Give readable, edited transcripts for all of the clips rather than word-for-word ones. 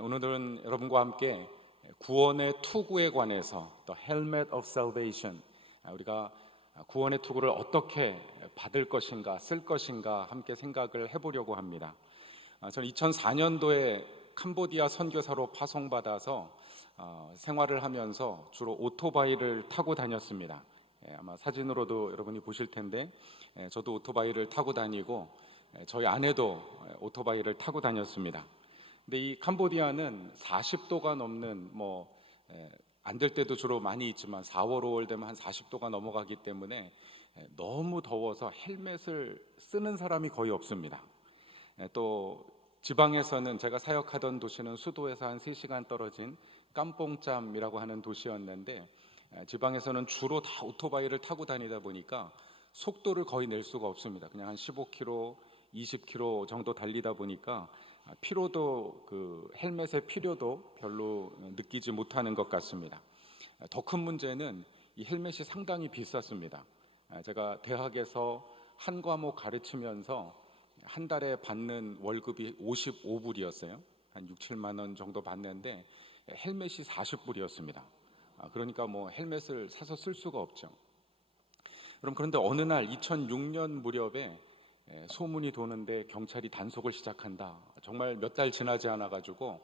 오늘은 여러분과 함께 구원의 투구에 관해서 The Helmet of Salvation, 우리가 구원의 투구를 어떻게 받을 것인가, 쓸 것인가 함께 생각을 해보려고 합니다. 저는 2004년도에 캄보디아 선교사로 파송받아서 생활을 하면서 주로 오토바이를 타고 다녔습니다. 아마 사진으로도 여러분이 보실 텐데 저도 오토바이를 타고 다니고 저희 아내도 오토바이를 타고 다녔습니다. 근데 이 캄보디아는 40도가 넘는 안 될 때도 주로 많이 있지만 4월, 5월 되면 한 40도가 넘어가기 때문에 너무 더워서 헬멧을 쓰는 사람이 거의 없습니다. 또 지방에서는 제가 사역하던 도시는 수도에서 한 3시간 떨어진 깜뽕짬이라고 하는 도시였는데 지방에서는 주로 다 오토바이를 타고 다니다 보니까 속도를 거의 낼 수가 없습니다. 그냥 한 15km, 20km 정도 달리다 보니까 피로도 헬멧의 필요도 별로 느끼지 못하는 것 같습니다. 더 큰 문제는 이 헬멧이 상당히 비쌌습니다. 제가 대학에서 한 과목 가르치면서 한 달에 받는 월급이 55불이었어요. 한 6, 7만 원 정도 받는데 헬멧이 40불이었습니다. 그러니까 헬멧을 사서 쓸 수가 없죠. 그런데 어느 날 2006년 무렵에 소문이 도는데 경찰이 단속을 시작한다. 정말 몇 달 지나지 않아 가지고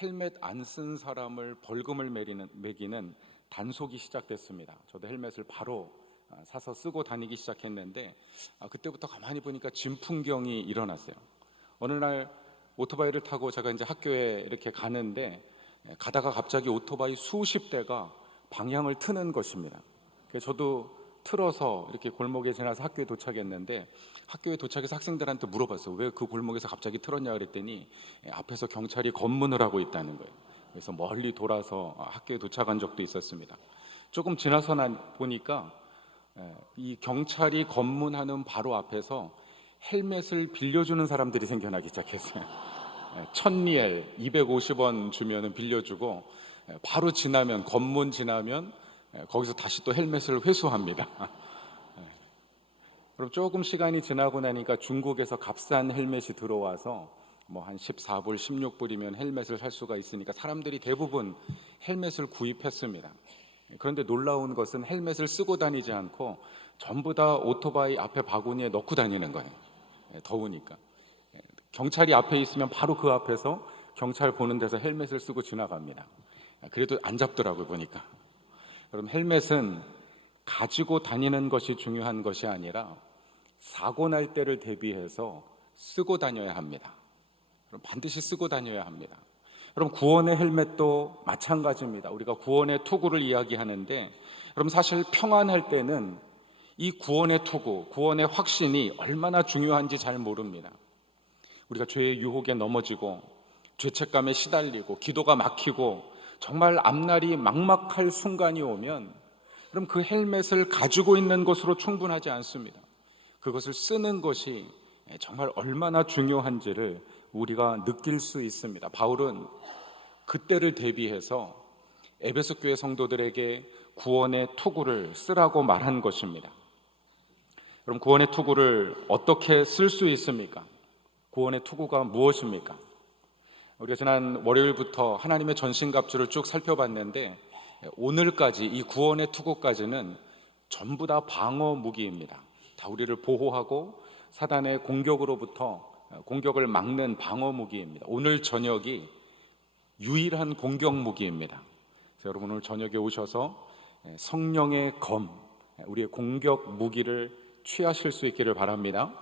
헬멧 안 쓴 사람을 벌금을 매기는 단속이 시작됐습니다. 저도 헬멧을 바로 사서 쓰고 다니기 시작했는데 그때부터 가만히 보니까 진풍경이 일어났어요. 어느 날 오토바이를 타고 제가 이제 학교에 이렇게 가는데 가다가 갑자기 오토바이 수십 대가 방향을 트는 것입니다. 그래서 저도 틀어서 이렇게 골목에 지나서 학교에 도착했는데 학교에 도착해서 학생들한테 물어봤어요. 왜 그 골목에서 갑자기 틀었냐 그랬더니 앞에서 경찰이 검문을 하고 있다는 거예요. 그래서 멀리 돌아서 학교에 도착한 적도 있었습니다. 조금 지나서 보니까 이 경찰이 검문하는 바로 앞에서 헬멧을 빌려주는 사람들이 생겨나기 시작했어요. 1000리엘 250원 주면은 빌려주고 바로 지나면 검문 지나면 거기서 다시 또 헬멧을 회수합니다. 그럼 조금 시간이 지나고 나니까 중국에서 값싼 헬멧이 들어와서 한 14불, 16불이면 헬멧을 살 수가 있으니까 사람들이 대부분 헬멧을 구입했습니다. 그런데 놀라운 것은 헬멧을 쓰고 다니지 않고 전부 다 오토바이 앞에 바구니에 넣고 다니는 거예요. 더우니까. 경찰이 앞에 있으면 바로 그 앞에서 경찰 보는 데서 헬멧을 쓰고 지나갑니다. 그래도 안 잡더라고요, 보니까. 그럼 헬멧은 가지고 다니는 것이 중요한 것이 아니라 사고 날 때를 대비해서 쓰고 다녀야 합니다. 그럼 반드시 쓰고 다녀야 합니다. 그럼 구원의 헬멧도 마찬가지입니다. 우리가 구원의 투구를 이야기하는데 그럼 사실 평안할 때는 이 구원의 투구, 구원의 확신이 얼마나 중요한지 잘 모릅니다. 우리가 죄의 유혹에 넘어지고 죄책감에 시달리고 기도가 막히고 정말 앞날이 막막할 순간이 오면 그럼 그 헬멧을 가지고 있는 것으로 충분하지 않습니다. 그것을 쓰는 것이 정말 얼마나 중요한지를 우리가 느낄 수 있습니다. 바울은 그때를 대비해서 에베소 교회 성도들에게 구원의 투구를 쓰라고 말한 것입니다. 그럼 구원의 투구를 어떻게 쓸 수 있습니까? 구원의 투구가 무엇입니까? 우리가 지난 월요일부터 하나님의 전신갑주를 쭉 살펴봤는데 오늘까지 이 구원의 투구까지는 전부 다 방어 무기입니다. 다 우리를 보호하고 사단의 공격을 막는 방어 무기입니다. 오늘 저녁이 유일한 공격 무기입니다. 여러분 오늘 저녁에 오셔서 성령의 검, 우리의 공격 무기를 취하실 수 있기를 바랍니다.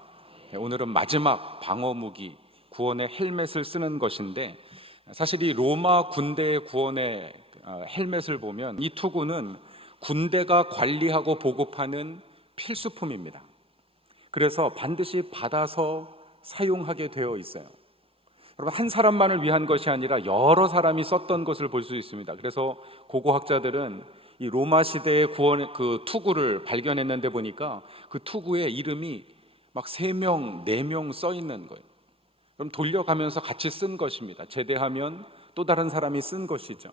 오늘은 마지막 방어 무기, 구원의 헬멧을 쓰는 것인데 사실 이 로마 군대의 구원의 헬멧을 보면 이 투구는 군대가 관리하고 보급하는 필수품입니다. 그래서 반드시 받아서 사용하게 되어 있어요. 여러분 한 사람만을 위한 것이 아니라 여러 사람이 썼던 것을 볼 수 있습니다. 그래서 고고학자들은 이 로마 시대의 구원의 그 투구를 발견했는데 보니까 그 투구의 이름이 막 3명, 4명 써 있는 거예요. 그럼 돌려가면서 같이 쓴 것입니다. 제대하면 또 다른 사람이 쓴 것이죠.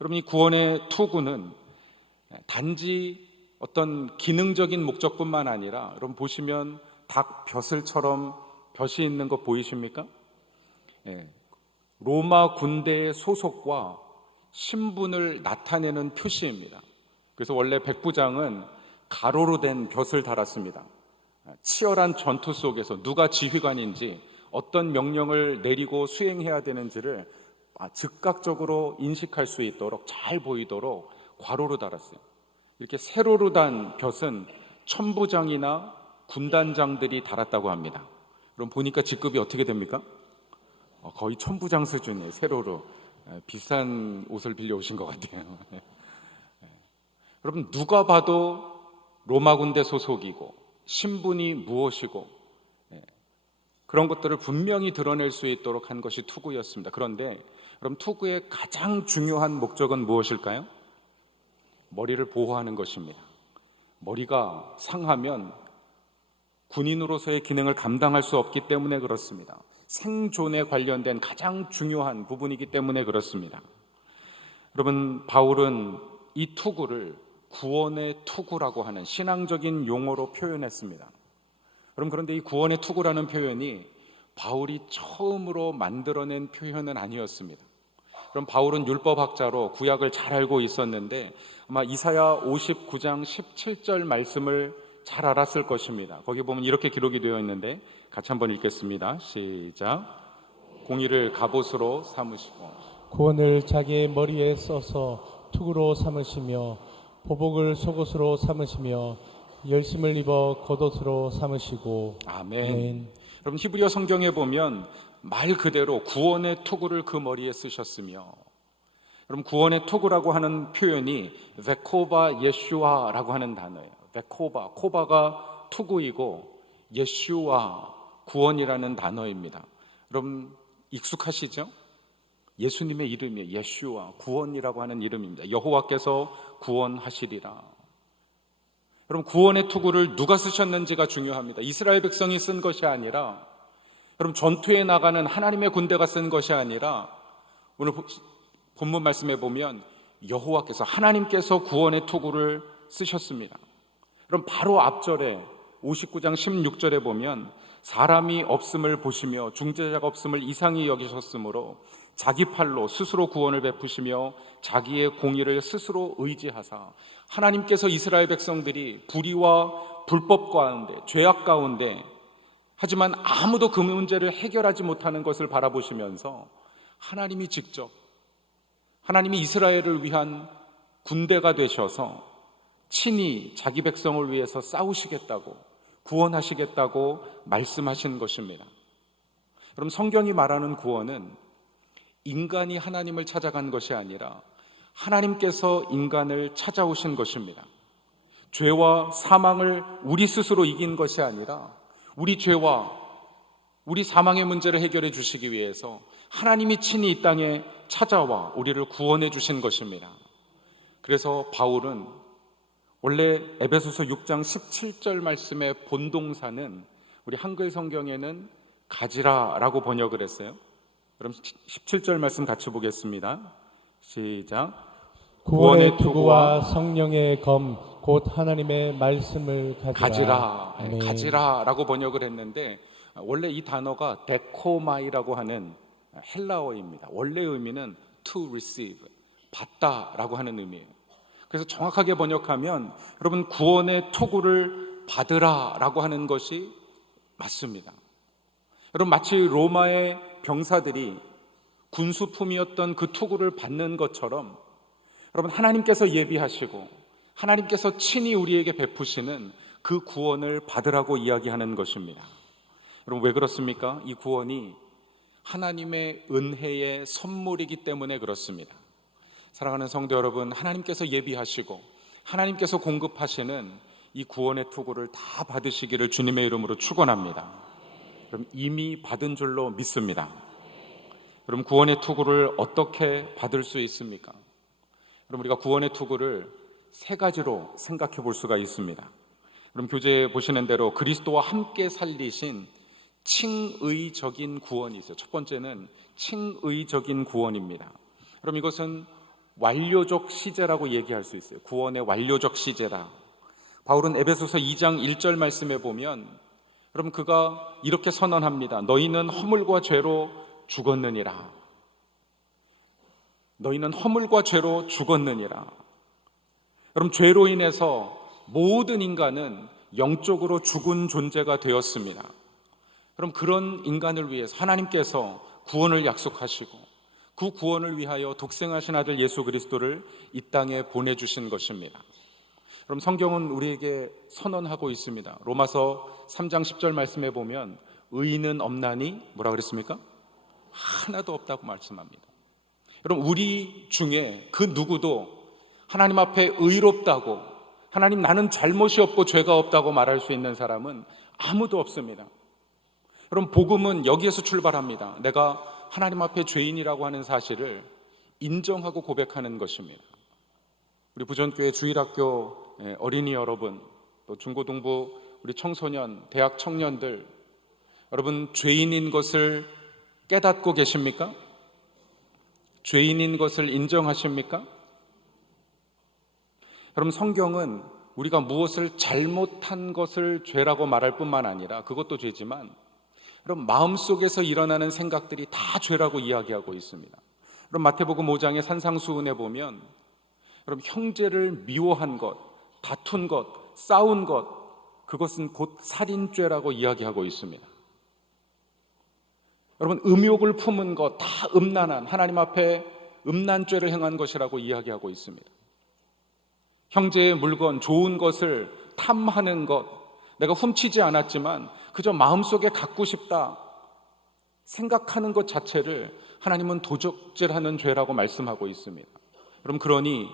여러분 이 구원의 투구는 단지 어떤 기능적인 목적뿐만 아니라 여러분 보시면 닭 벼슬처럼 벼이 있는 거 보이십니까? 로마 군대의 소속과 신분을 나타내는 표시입니다. 그래서 원래 백부장은 가로로 된 벼슬 달았습니다. 치열한 전투 속에서 누가 지휘관인지, 어떤 명령을 내리고 수행해야 되는지를 즉각적으로 인식할 수 있도록, 잘 보이도록 괄호로 달았어요. 이렇게 세로로 단 벼슬은 천부장이나 군단장들이 달았다고 합니다. 그럼 보니까 직급이 어떻게 됩니까? 거의 천부장 수준이에요. 세로로. 비싼 옷을 빌려오신 것 같아요. 여러분, 누가 봐도 로마 군대 소속이고 신분이 무엇이고 그런 것들을 분명히 드러낼 수 있도록 한 것이 투구였습니다. 그런데 그럼 투구의 가장 중요한 목적은 무엇일까요? 머리를 보호하는 것입니다. 머리가 상하면 군인으로서의 기능을 감당할 수 없기 때문에 그렇습니다. 생존에 관련된 가장 중요한 부분이기 때문에 그렇습니다. 여러분, 바울은 이 투구를 구원의 투구라고 하는 신앙적인 용어로 표현했습니다. 여러분, 그런데 이 구원의 투구라는 표현이 바울이 처음으로 만들어낸 표현은 아니었습니다. 그럼 바울은 율법학자로 구약을 잘 알고 있었는데 아마 이사야 59장 17절 말씀을 잘 알았을 것입니다. 거기 보면 이렇게 기록이 되어 있는데 같이 한번 읽겠습니다. 시작. 공의를 갑옷으로 삼으시고 구원을 자기의 머리에 써서 투구로 삼으시며 보복을 속옷으로 삼으시며 열심을 입어 겉옷으로 삼으시고. 아멘. 아멘. 여러분, 히브리어 성경에 보면 말 그대로 구원의 투구를 그 머리에 쓰셨으며, 여러분, 구원의 투구라고 하는 표현이 베코바 예슈아라고 하는 단어예요. 베코바, 코바가 투구이고 예슈아, 구원이라는 단어입니다. 여러분, 익숙하시죠? 예수님의 이름이에요. 예슈아, 구원이라고 하는 이름입니다. 여호와께서 구원하시리라. 여러분, 구원의 투구를 누가 쓰셨는지가 중요합니다. 이스라엘 백성이 쓴 것이 아니라, 여러분, 전투에 나가는 하나님의 군대가 쓴 것이 아니라, 오늘 본문 말씀에 보면 여호와께서, 하나님께서 구원의 투구를 쓰셨습니다. 그럼 바로 앞절에 59장 16절에 보면 사람이 없음을 보시며 중재자가 없음을 이상히 여기셨으므로 자기 팔로 스스로 구원을 베푸시며 자기의 공의를 스스로 의지하사, 하나님께서 이스라엘 백성들이 불의와 불법 가운데, 죄악 가운데, 하지만 아무도 그 문제를 해결하지 못하는 것을 바라보시면서 하나님이 직접, 하나님이 이스라엘을 위한 군대가 되셔서 친히 자기 백성을 위해서 싸우시겠다고, 구원하시겠다고 말씀하신 것입니다. 그럼 성경이 말하는 구원은 인간이 하나님을 찾아간 것이 아니라 하나님께서 인간을 찾아오신 것입니다. 죄와 사망을 우리 스스로 이긴 것이 아니라 우리 죄와 우리 사망의 문제를 해결해 주시기 위해서 하나님이 친히 이 땅에 찾아와 우리를 구원해 주신 것입니다. 그래서 바울은 원래 에베소서 6장 17절 말씀의 본동사는 우리 한글 성경에는 가지라라고 번역을 했어요. 그럼 17절 말씀 같이 보겠습니다. 시작. 구원의 투구와 성령의 검 곧 하나님의 말씀을 가지라. 가지라, 가지라라고 번역을 했는데 원래 이 단어가 데코마이라고 하는 헬라어입니다. 원래 의미는 to receive, 받다라고 하는 의미예요. 그래서 정확하게 번역하면 여러분, 구원의 투구를 받으라라고 하는 것이 맞습니다. 여러분, 마치 로마의 병사들이 군수품이었던 그 투구를 받는 것처럼 여러분, 하나님께서 예비하시고 하나님께서 친히 우리에게 베푸시는 그 구원을 받으라고 이야기하는 것입니다. 여러분, 왜 그렇습니까? 이 구원이 하나님의 은혜의 선물이기 때문에 그렇습니다. 사랑하는 성도 여러분, 하나님께서 예비하시고 하나님께서 공급하시는 이 구원의 투구를 다 받으시기를 주님의 이름으로 축원합니다. 그럼 이미 받은 줄로 믿습니다. 그럼 구원의 투구를 어떻게 받을 수 있습니까? 그럼 우리가 구원의 투구를 세 가지로 생각해 볼 수가 있습니다. 그럼 교재 보시는 대로 그리스도와 함께 살리신 칭의적인 구원이 있어요. 첫 번째는 칭의적인 구원입니다. 그럼 이것은 완료적 시제라고 얘기할 수 있어요. 구원의 완료적 시제다. 바울은 에베소서 2장 1절 말씀에 보면 여러분, 그가 이렇게 선언합니다. 너희는 허물과 죄로 죽었느니라. 너희는 허물과 죄로 죽었느니라. 그럼 죄로 인해서 모든 인간은 영적으로 죽은 존재가 되었습니다. 그럼 그런 인간을 위해서 하나님께서 구원을 약속하시고 그 구원을 위하여 독생하신 아들 예수 그리스도를 이 땅에 보내주신 것입니다. 그럼 성경은 우리에게 선언하고 있습니다. 로마서 3장 10절 말씀에 보면 의인은 없나니 뭐라 그랬습니까? 하나도 없다고 말씀합니다. 여러분, 우리 중에 그 누구도 하나님 앞에 의롭다고, 하나님 나는 잘못이 없고 죄가 없다고 말할 수 있는 사람은 아무도 없습니다. 여러분, 복음은 여기에서 출발합니다. 내가 하나님 앞에 죄인이라고 하는 사실을 인정하고 고백하는 것입니다. 우리 부전교회 주일학교 어린이 여러분, 또 중고등부 우리 청소년, 대학 청년들, 여러분 죄인인 것을 깨닫고 계십니까? 죄인인 것을 인정하십니까? 여러분, 성경은 우리가 무엇을 잘못한 것을 죄라고 말할 뿐만 아니라 그것도 죄지만 여러분 마음속에서 일어나는 생각들이 다 죄라고 이야기하고 있습니다. 여러분 마태복음 5장의 산상수훈에 보면 여러분 형제를 미워한 것, 다툰 것, 싸운 것, 그것은 곧 살인죄라고 이야기하고 있습니다. 여러분 음욕을 품은 것, 다 음란한, 하나님 앞에 음란죄를 행한 것이라고 이야기하고 있습니다. 형제의 물건, 좋은 것을 탐하는 것, 내가 훔치지 않았지만 그저 마음속에 갖고 싶다 생각하는 것 자체를 하나님은 도적질하는 죄라고 말씀하고 있습니다. 그럼 그러니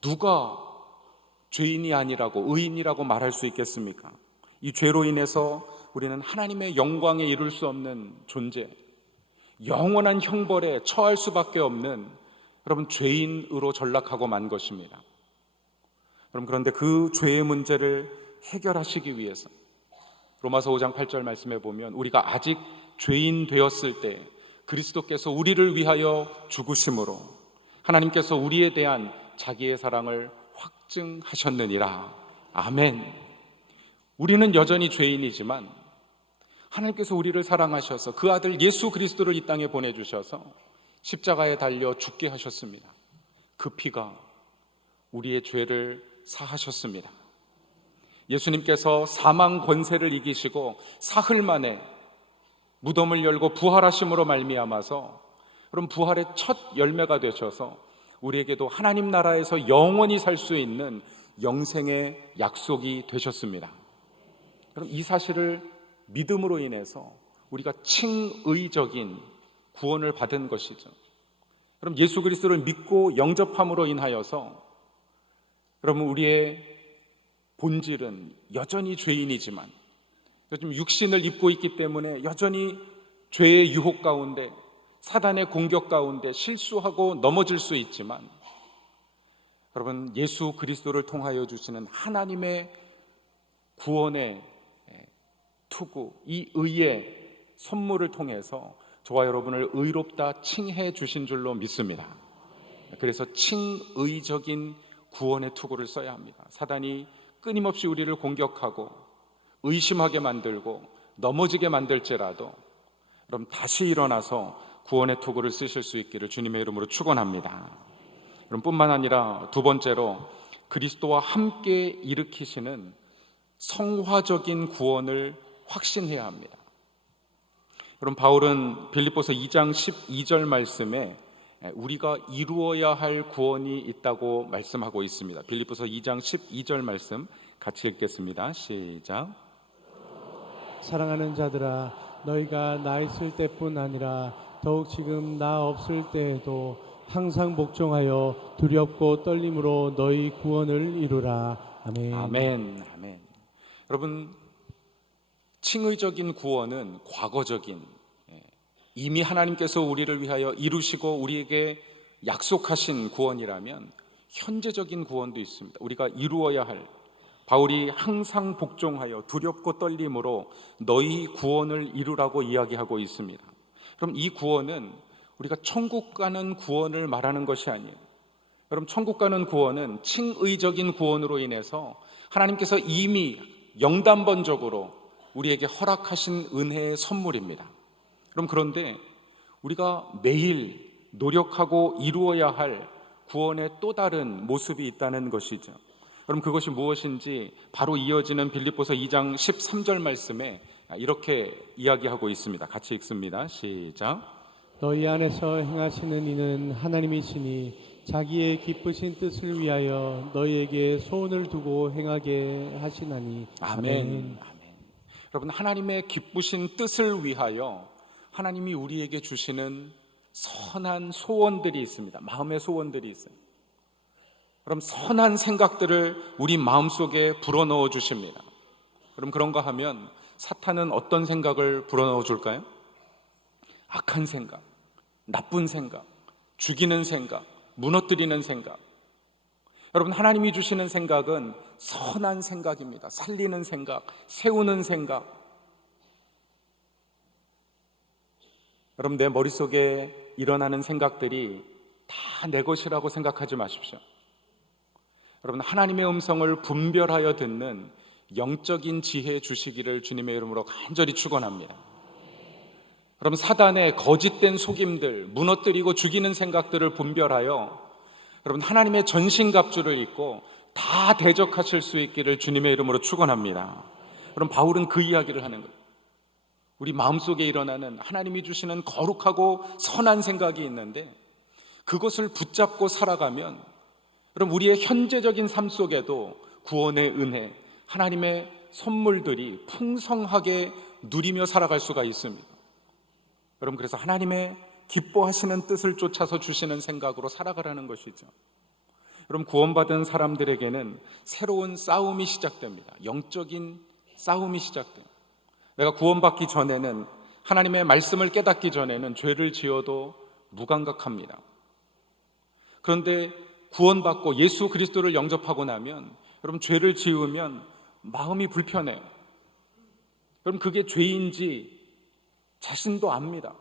누가 죄인이 아니라고, 의인이라고 말할 수 있겠습니까? 이 죄로 인해서 우리는 하나님의 영광에 이룰 수 없는 존재, 영원한 형벌에 처할 수밖에 없는 여러분 죄인으로 전락하고 만 것입니다. 그런데 그 죄의 문제를 해결하시기 위해서 로마서 5장 8절 말씀에 보면 우리가 아직 죄인 되었을 때 그리스도께서 우리를 위하여 죽으심으로 하나님께서 우리에 대한 자기의 사랑을 확증하셨느니라. 아멘. 우리는 여전히 죄인이지만 하나님께서 우리를 사랑하셔서 그 아들 예수 그리스도를 이 땅에 보내주셔서 십자가에 달려 죽게 하셨습니다. 그 피가 우리의 죄를 사하셨습니다. 예수님께서 사망 권세를 이기시고 사흘 만에 무덤을 열고 부활하심으로 말미암아서 그럼 부활의 첫 열매가 되셔서 우리에게도 하나님 나라에서 영원히 살 수 있는 영생의 약속이 되셨습니다. 그럼 이 사실을 믿음으로 인해서 우리가 칭의적인 구원을 받은 것이죠. 그럼 예수 그리스도를 믿고 영접함으로 인하여서 그러면 우리의 본질은 여전히 죄인이지만 요즘 육신을 입고 있기 때문에 여전히 죄의 유혹 가운데 사단의 공격 가운데 실수하고 넘어질 수 있지만 여러분 예수 그리스도를 통하여 주시는 하나님의 구원의 투구, 이 의의 선물을 통해서 저와 여러분을 의롭다 칭해 주신 줄로 믿습니다. 그래서 칭의적인 구원의 투구를 써야 합니다. 사단이 끊임없이 우리를 공격하고 의심하게 만들고 넘어지게 만들지라도 그럼 다시 일어나서 구원의 투구를 쓰실 수 있기를 주님의 이름으로 축원합니다. 그럼 뿐만 아니라 두 번째로 그리스도와 함께 일으키시는 성화적인 구원을 확신해야 합니다. 그럼 바울은 빌립보서 2장 12절 말씀에 우리가 이루어야 할 구원이 있다고 말씀하고 있습니다. 빌립보서 2장 12절 말씀 같이 읽겠습니다. 시작. 사랑하는 자들아, 너희가 나 있을 때뿐 아니라 더욱 지금 나 없을 때에도 항상 복종하여 두렵고 떨림으로 너희 구원을 이루라. 아멘. 아멘. 아멘. 여러분, 칭의적인 구원은 과거적인, 이미 하나님께서 우리를 위하여 이루시고 우리에게 약속하신 구원이라면 현재적인 구원도 있습니다. 우리가 이루어야 할, 바울이 항상 복종하여 두렵고 떨림으로 너희 구원을 이루라고 이야기하고 있습니다. 그럼 이 구원은 우리가 천국 가는 구원을 말하는 것이 아니에요. 여러분, 천국 가는 구원은 칭의적인 구원으로 인해서 하나님께서 이미 영단번적으로 우리에게 허락하신 은혜의 선물입니다. 그럼 그런데 우리가 매일 노력하고 이루어야 할 구원의 또 다른 모습이 있다는 것이죠. 그럼 그것이 무엇인지 바로 이어지는 빌립보서 2장 13절 말씀에 이렇게 이야기하고 있습니다. 같이 읽습니다. 시작. 너희 안에서 행하시는 이는 하나님이시니 자기의 기쁘신 뜻을 위하여 너희에게 소원을 두고 행하게 하시나니. 아멘. 아멘. 여러분, 하나님의 기쁘신 뜻을 위하여 하나님이 우리에게 주시는 선한 소원들이 있습니다. 마음의 소원들이 있어요. 그럼 선한 생각들을 우리 마음속에 불어넣어 주십니다. 그럼 그런가 하면 사탄은 어떤 생각을 불어넣어 줄까요? 악한 생각, 나쁜 생각, 죽이는 생각, 무너뜨리는 생각. 여러분, 하나님이 주시는 생각은 선한 생각입니다. 살리는 생각, 세우는 생각. 여러분, 내 머릿속에 일어나는 생각들이 다 내 것이라고 생각하지 마십시오. 여러분, 하나님의 음성을 분별하여 듣는 영적인 지혜 주시기를 주님의 이름으로 간절히 축원합니다. 여러분, 사단의 거짓된 속임들, 무너뜨리고 죽이는 생각들을 분별하여 여러분 하나님의 전신갑주를 입고 다 대적하실 수 있기를 주님의 이름으로 축원합니다. 여러분, 바울은 그 이야기를 하는 거예요. 우리 마음속에 일어나는 하나님이 주시는 거룩하고 선한 생각이 있는데 그것을 붙잡고 살아가면 여러분, 우리의 현재적인 삶 속에도 구원의 은혜, 하나님의 선물들이 풍성하게 누리며 살아갈 수가 있습니다. 여러분, 그래서 하나님의 기뻐하시는 뜻을 쫓아서 주시는 생각으로 살아가라는 것이죠. 여러분, 구원받은 사람들에게는 새로운 싸움이 시작됩니다. 영적인 싸움이 시작돼요. 내가 구원받기 전에는, 하나님의 말씀을 깨닫기 전에는 죄를 지어도 무감각합니다. 그런데 구원받고 예수 그리스도를 영접하고 나면 여러분, 죄를 지으면 마음이 불편해요. 여러분, 그게 죄인지 자신도 압니다.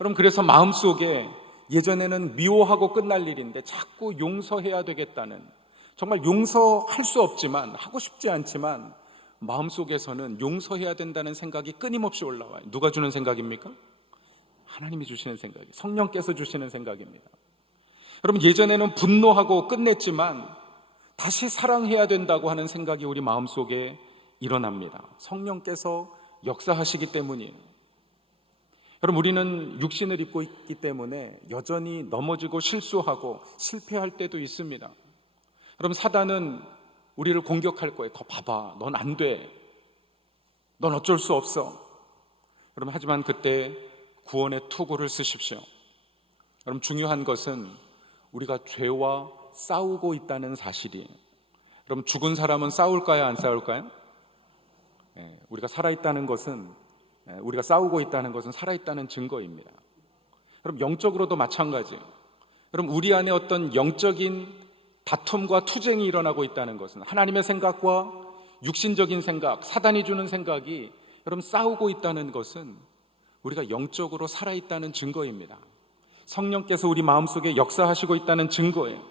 여러분, 그래서 마음속에 예전에는 미워하고 끝날 일인데 자꾸 용서해야 되겠다는, 정말 용서할 수 없지만, 하고 싶지 않지만 마음속에서는 용서해야 된다는 생각이 끊임없이 올라와요. 누가 주는 생각입니까? 하나님이 주시는 생각이에요. 성령께서 주시는 생각입니다. 여러분, 예전에는 분노하고 끝냈지만 다시 사랑해야 된다고 하는 생각이 우리 마음속에 일어납니다. 성령께서 역사하시기 때문이에요. 여러분, 우리는 육신을 입고 있기 때문에 여전히 넘어지고 실수하고 실패할 때도 있습니다. 여러분, 사단은 우리를 공격할 거예요. 거 봐봐, 넌 안 돼, 넌 어쩔 수 없어. 여러분, 하지만 그때 구원의 투구를 쓰십시오. 여러분, 중요한 것은 우리가 죄와 싸우고 있다는 사실이에요. 그럼 죽은 사람은 싸울까요, 안 싸울까요? 우리가 살아있다는 것은, 우리가 싸우고 있다는 것은 살아있다는 증거입니다. 그럼 영적으로도 마찬가지예요. 그럼 우리 안에 어떤 영적인 다툼과 투쟁이 일어나고 있다는 것은, 하나님의 생각과 육신적인 생각, 사단이 주는 생각이 여러분 싸우고 있다는 것은 우리가 영적으로 살아있다는 증거입니다. 성령께서 우리 마음속에 역사하시고 있다는 증거예요.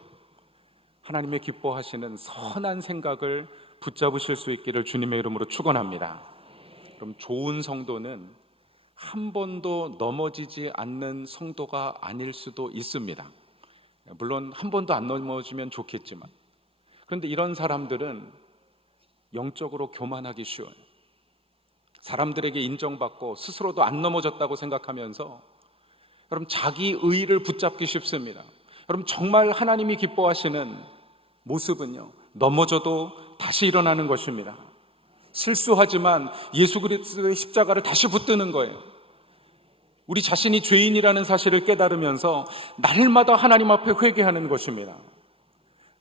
하나님의 기뻐하시는 선한 생각을 붙잡으실 수 있기를 주님의 이름으로 축원합니다. 그럼 좋은 성도는 한 번도 넘어지지 않는 성도가 아닐 수도 있습니다. 물론 한 번도 안 넘어지면 좋겠지만, 그런데 이런 사람들은 영적으로 교만하기 쉬워요. 사람들에게 인정받고 스스로도 안 넘어졌다고 생각하면서 여러분, 자기 의의를 붙잡기 쉽습니다. 여러분, 정말 하나님이 기뻐하시는 모습은요, 넘어져도 다시 일어나는 것입니다. 실수하지만 예수 그리스도의 십자가를 다시 붙드는 거예요. 우리 자신이 죄인이라는 사실을 깨달으면서 날마다 하나님 앞에 회개하는 것입니다.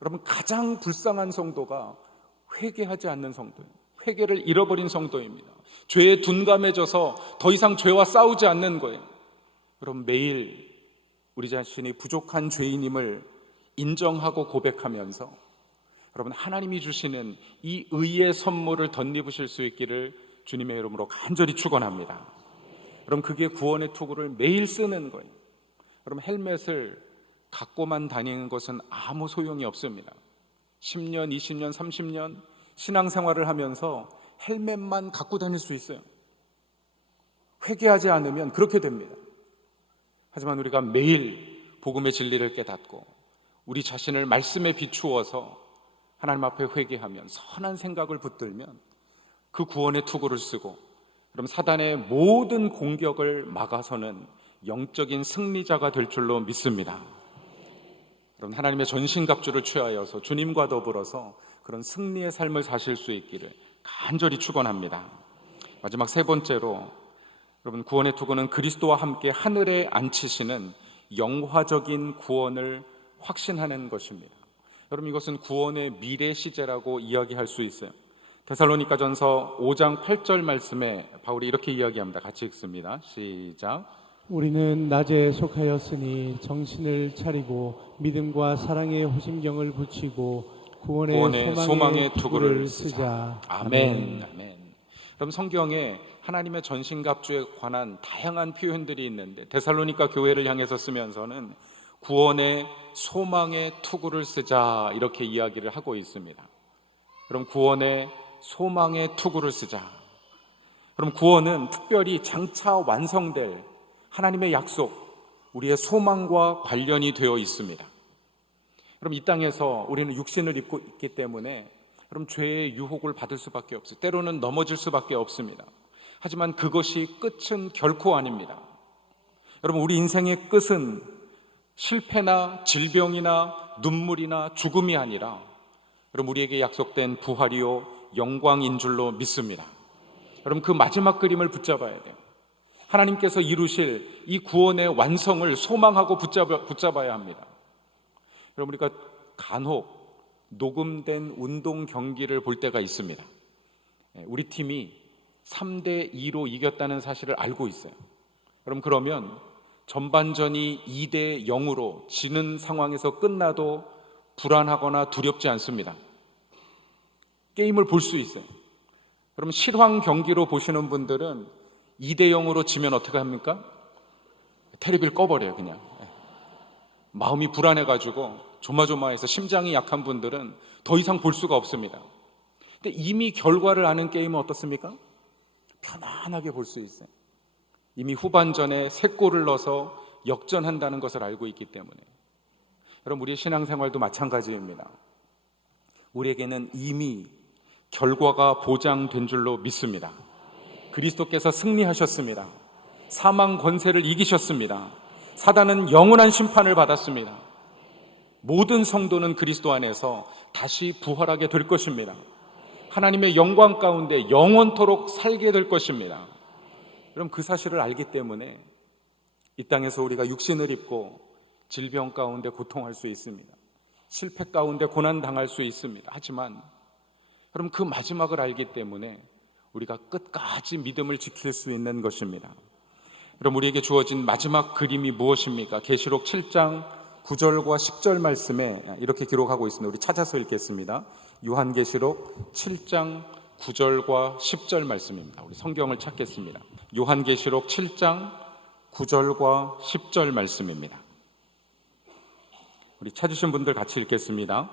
여러분, 가장 불쌍한 성도가 회개하지 않는 성도예요. 회개를 잃어버린 성도입니다. 죄에 둔감해져서 더 이상 죄와 싸우지 않는 거예요. 여러분, 매일 우리 자신이 부족한 죄인임을 인정하고 고백하면서 여러분, 하나님이 주시는 이 의의 선물을 덧입으실 수 있기를 주님의 이름으로 간절히 축원합니다. 여러분, 그게 구원의 투구를 매일 쓰는 거예요. 여러분, 헬멧을 갖고만 다니는 것은 아무 소용이 없습니다. 10년, 20년, 30년 신앙생활을 하면서 헬멧만 갖고 다닐 수 있어요. 회개하지 않으면 그렇게 됩니다. 하지만 우리가 매일 복음의 진리를 깨닫고 우리 자신을 말씀에 비추어서 하나님 앞에 회개하면, 선한 생각을 붙들면 그 구원의 투구를 쓰고, 그럼 사단의 모든 공격을 막아서는 영적인 승리자가 될 줄로 믿습니다. 그럼 하나님의 전신갑주를 취하여서 주님과 더불어서 그런 승리의 삶을 사실 수 있기를 간절히 축원합니다. 마지막 세 번째로, 여러분, 구원의 투구는 그리스도와 함께 하늘에 앉히시는 영화적인 구원을 확신하는 것입니다. 여러분, 이것은 구원의 미래 시제라고 이야기할 수 있어요. 데살로니가전서 5장 8절 말씀에 바울이 이렇게 이야기합니다. 같이 읽습니다. 시작. 우리는 낮에 속하였으니 정신을 차리고 믿음과 사랑의 호심경을 붙이고 구원의 소망의 투구를 쓰자. 아멘. 아멘. 그럼 성경에 하나님의 전신갑주에 관한 다양한 표현들이 있는데, 데살로니가 교회를 향해서 쓰면서는 구원의 소망의 투구를 쓰자, 이렇게 이야기를 하고 있습니다. 그럼 구원의 소망의 투구를 쓰자. 그럼 구원은 특별히 장차 완성될 하나님의 약속, 우리의 소망과 관련이 되어 있습니다. 그럼 이 땅에서 우리는 육신을 입고 있기 때문에 그럼 죄의 유혹을 받을 수밖에 없어요. 때로는 넘어질 수밖에 없습니다. 하지만 그것이 끝은 결코 아닙니다. 여러분, 우리 인생의 끝은 실패나 질병이나 눈물이나 죽음이 아니라, 여러분, 우리에게 약속된 부활이요 영광인 줄로 믿습니다. 여러분, 그 마지막 그림을 붙잡아야 돼요. 하나님께서 이루실 이 구원의 완성을 소망하고 붙잡아야 합니다. 여러분, 우리가 간혹 녹음된 운동 경기를 볼 때가 있습니다. 우리 팀이 3대2로 이겼다는 사실을 알고 있어요. 그러면 전반전이 2대0으로 지는 상황에서 끝나도 불안하거나 두렵지 않습니다. 게임을 볼 수 있어요. 그럼 실황 경기로 보시는 분들은 2대0으로 지면 어떻게 합니까? 텔레비를 꺼버려요. 그냥 마음이 불안해가지고 조마조마해서 심장이 약한 분들은 더 이상 볼 수가 없습니다. 근데 이미 결과를 아는 게임은 어떻습니까? 편안하게 볼 수 있어요. 이미 후반전에 3골을 넣어서 역전한다는 것을 알고 있기 때문에. 여러분, 우리의 신앙생활도 마찬가지입니다. 우리에게는 이미 결과가 보장된 줄로 믿습니다. 그리스도께서 승리하셨습니다. 사망 권세를 이기셨습니다. 사단은 영원한 심판을 받았습니다. 모든 성도는 그리스도 안에서 다시 부활하게 될 것입니다. 하나님의 영광 가운데 영원토록 살게 될 것입니다. 그럼 그 사실을 알기 때문에 이 땅에서 우리가 육신을 입고 질병 가운데 고통할 수 있습니다. 실패 가운데 고난당할 수 있습니다. 하지만 그럼 그 마지막을 알기 때문에 우리가 끝까지 믿음을 지킬 수 있는 것입니다. 그럼 우리에게 주어진 마지막 그림이 무엇입니까? 계시록 7장 9절과 10절 말씀에 이렇게 기록하고 있습니다. 우리 찾아서 읽겠습니다. 요한계시록 7장 9절과 10절 말씀입니다. 우리 성경을 찾겠습니다. 요한계시록 7장 9절과 10절 말씀입니다. 우리 찾으신 분들 같이 읽겠습니다.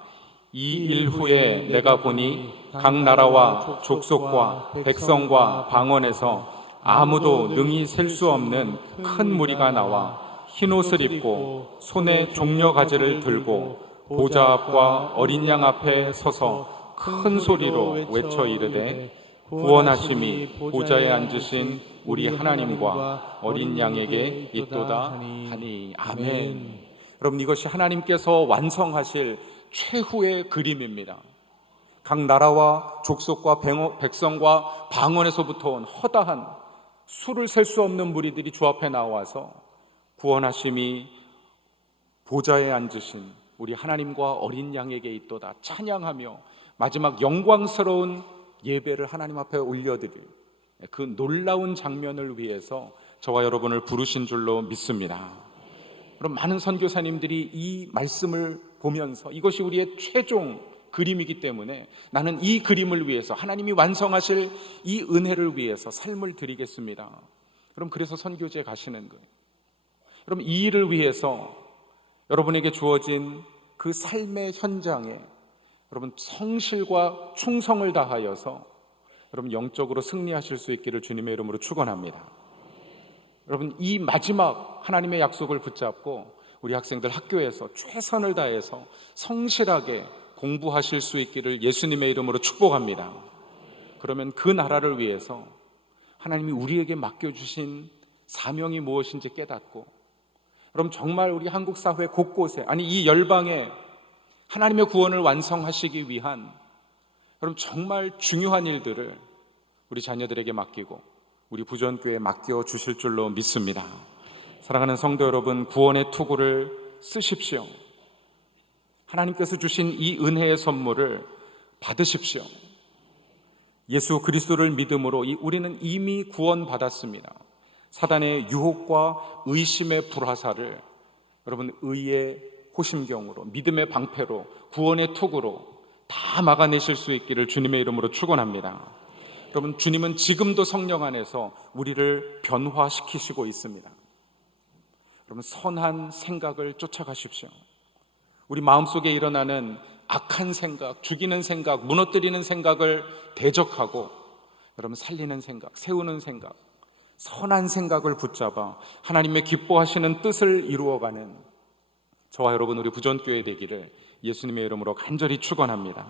이 일 후에 내가 보니 각 나라와 족속과 백성과 방언에서 아무도 능히 셀 수 없는 큰 무리가 나와 흰옷을 입고 손에 종려가지를 들고 보좌 앞과 어린 양 앞에 서서 큰 소리로 외쳐 이르되 구원하심이 보좌에 앉으신 우리 하나님과 어린 양에게 있도다 하니. 아멘. 여러분, 이것이 하나님께서 완성하실 최후의 그림입니다. 각 나라와 족속과 백성과 방언에서부터 온 허다한 수를 셀 수 없는 무리들이 주 앞에 나와서 구원하심이 보좌에 앉으신 우리 하나님과 어린 양에게 있도다 찬양하며 마지막 영광스러운 예배를 하나님 앞에 올려드릴 그 놀라운 장면을 위해서 저와 여러분을 부르신 줄로 믿습니다. 그럼 많은 선교사님들이 이 말씀을 보면서 이것이 우리의 최종 그림이기 때문에 나는 이 그림을 위해서, 하나님이 완성하실 이 은혜를 위해서 삶을 드리겠습니다. 그럼 그래서 선교지에 가시는 거예요. 그럼 이 일을 위해서 여러분에게 주어진 그 삶의 현장에 여러분 성실과 충성을 다하여서 여러분 영적으로 승리하실 수 있기를 주님의 이름으로 축원합니다. 여러분, 이 마지막 하나님의 약속을 붙잡고 우리 학생들 학교에서 최선을 다해서 성실하게 공부하실 수 있기를 예수님의 이름으로 축복합니다. 그러면 그 나라를 위해서 하나님이 우리에게 맡겨주신 사명이 무엇인지 깨닫고, 그럼 정말 우리 한국 사회 곳곳에, 아니 이 열방에 하나님의 구원을 완성하시기 위한 그럼 정말 중요한 일들을 우리 자녀들에게 맡기고 우리 부전교회에 맡겨주실 줄로 믿습니다. 사랑하는 성도 여러분, 구원의 투구를 쓰십시오. 하나님께서 주신 이 은혜의 선물을 받으십시오. 예수 그리스도를 믿음으로 우리는 이미 구원받았습니다. 사단의 유혹과 의심의 불화살을 여러분 의의 호심경으로, 믿음의 방패로, 구원의 투구로 다 막아내실 수 있기를 주님의 이름으로 축원합니다. 여러분, 주님은 지금도 성령 안에서 우리를 변화시키시고 있습니다. 여러분, 선한 생각을 쫓아가십시오. 우리 마음속에 일어나는 악한 생각, 죽이는 생각, 무너뜨리는 생각을 대적하고 여러분 살리는 생각, 세우는 생각, 선한 생각을 붙잡아 하나님의 기뻐하시는 뜻을 이루어가는 저와 여러분 우리 부전교회 되기를 예수님의 이름으로 간절히 축원합니다.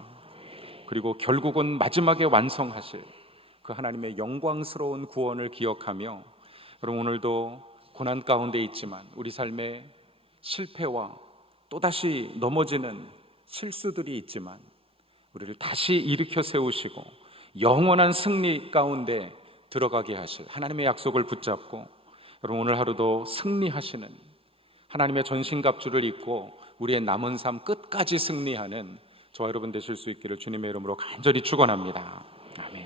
그리고 결국은 마지막에 완성하실 그 하나님의 영광스러운 구원을 기억하며 여러분 오늘도 고난 가운데 있지만 우리 삶의 실패와 또다시 넘어지는 실수들이 있지만 우리를 다시 일으켜 세우시고 영원한 승리 가운데 들어가게 하실 하나님의 약속을 붙잡고 여러분 오늘 하루도 승리하시는 하나님의 전신갑주를 입고 우리의 남은 삶 끝까지 승리하는 저와 여러분 되실 수 있기를 주님의 이름으로 간절히 축원합니다. 아멘.